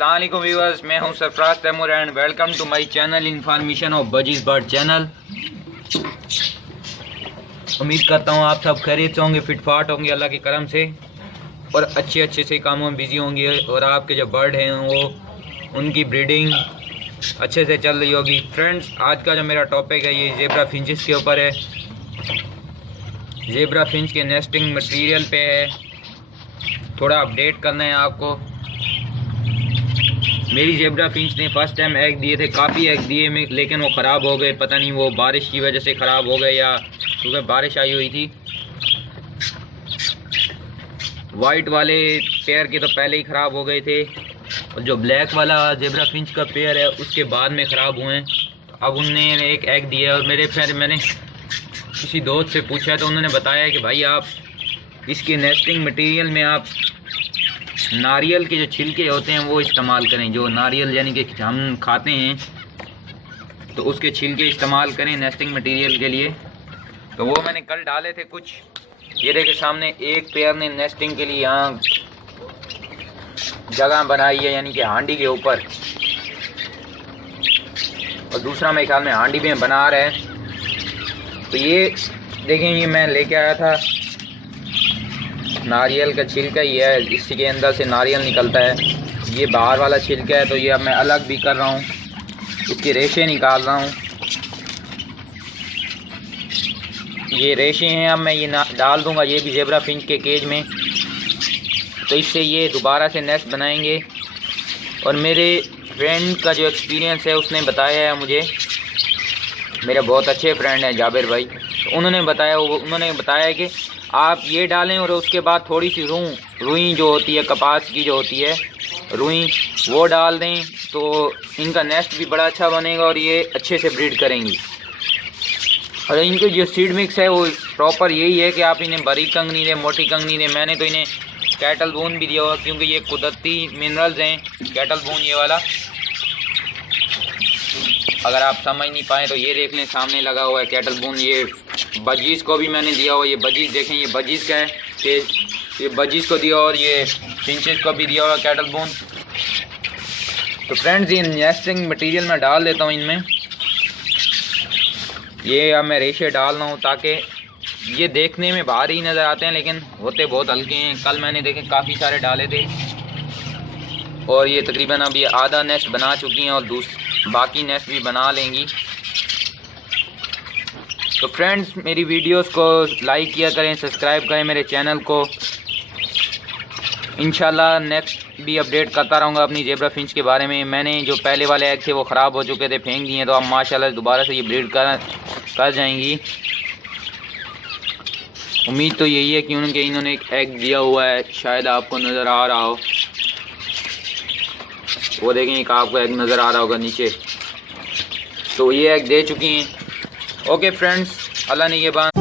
अस्सलाम वालेकुम व्यूअर्स, मैं हूं Sarfaraz Taimur and welcome to my channel information of budgies bird channel. उम्मीद करता हूं आप सब खैरियत से होंगे, फिट फाट होंगे अल्लाह के करम से और अच्छे से कामों में बिजी होंगे और आपके जो बर्ड हैं वो उनकी ब्रीडिंग अच्छे से चल रही होगी। फ्रेंड्स, आज का जो मेरा टॉपिक है ये ज़ेब्रा फिंचेस के ऊपर है। ज़ेब्रा फिंच के नेस्टिंग मटेरियल पे है, थोड़ा अपडेट करना है आपको। मेरी ज़ेब्रा फिंच ने फर्स्ट टाइम एग दिए थे, काफ़ी एग दिए में, लेकिन वो ख़राब हो गए। पता नहीं वो बारिश की वजह से ख़राब हो गए या सुबह बारिश आई हुई थी। वाइट वाले पेयर के तो पहले ही ख़राब हो गए थे और जो ब्लैक वाला ज़ेब्रा फिंच का पेयर है उसके बाद में ख़राब हुए हैं। अब उनने एक एग दिया और मैंने किसी दोस्त से पूछा तो उन्होंने बताया कि भाई आप इसके नेस्टिंग मटेरियल में आप नारियल के जो छिलके होते हैं वो इस्तेमाल करें। जो नारियल यानी कि हम खाते हैं तो उसके छिलके इस्तेमाल करें नेस्टिंग मटेरियल के लिए। तो वो मैंने कल डाले थे कुछ। ये देखिए सामने एक पेयर ने नेस्टिंग के लिए यहाँ जगह बनाई है, यानी कि हांडी के ऊपर, और दूसरा मेरे ख्याल में हांडी में बना रहे हैं। तो ये देखें, ये मैं लेके आया था, नारियल का छिलका ही है, इसके अंदर से नारियल निकलता है। ये बाहर वाला छिलका है, तो ये अब मैं अलग भी कर रहा हूँ, इसके रेशे निकाल रहा हूँ। ये रेशे हैं, अब मैं ये डाल दूँगा ये भी ज़ेब्रा फिंच के केज में, तो इससे ये दोबारा से नेस्ट बनाएंगे। और मेरे फ्रेंड का जो एक्सपीरियंस है उसने बताया है मुझे, मेरे बहुत अच्छे फ्रेंड हैं जाबिर भाई, तो उन्होंने बताया कि आप ये डालें और उसके बाद थोड़ी सी रुई जो होती है, कपास की जो होती है रुई, वो डाल दें तो इनका नेस्ट भी बड़ा अच्छा बनेगा और ये अच्छे से ब्रीड करेंगी। और इनके जो सीड मिक्स है वो प्रॉपर यही है कि आप इन्हें बारीक कंगनी दें, मोटी कंगनी दें। मैंने तो इन्हें कैटल बोन भी दिया हुआ, क्योंकि ये कुदरती मिनरल्स हैं कैटल बोन ये वाला। अगर आप समझ नहीं पाए तो ये देख लें, सामने लगा हुआ है कैटल बोन। ये बजीज़ को भी मैंने दिया हुआ, ये बजीज़ देखें, ये बजीज़ का है कि ये बजीज़ को दिया और ये फिंचेस को भी दिया हुआ कैटल बोन। तो फ्रेंड्स, ये नेस्टिंग मटेरियल मैं डाल देता हूँ इनमें। ये अब मैं रेशे डाल रहा हूँ ताकि ये देखने में भारी ही नज़र आते हैं लेकिन होते बहुत हल्के हैं। कल मैंने देखे काफ़ी सारे डाले थे और ये तकरीबन अब ये आधा नेस्ट बना चुकी हैं और बाकी नेस्ट भी बना लेंगी। तो फ्रेंड्स, मेरी वीडियोस को लाइक किया करें, सब्सक्राइब करें मेरे चैनल को। इंशाल्लाह नेक्स्ट भी अपडेट करता रहूँगा अपनी ज़ेब्रा फिंच के बारे में। मैंने जो पहले वाले एग थे वो ख़राब हो चुके थे, फेंक दिए, तो अब माशाल्लाह दोबारा से ये ब्रीड कर जाएंगी। उम्मीद तो यही है कि इन्होंने एक एग दिया हुआ है, शायद आपको नज़र आ रहा हो, वो देखें, एक आपको एग नज़र आ रहा होगा नीचे। तो ये एग दे चुकी हैं। ओके फ्रेंड्स, अल्लाह ने ये बात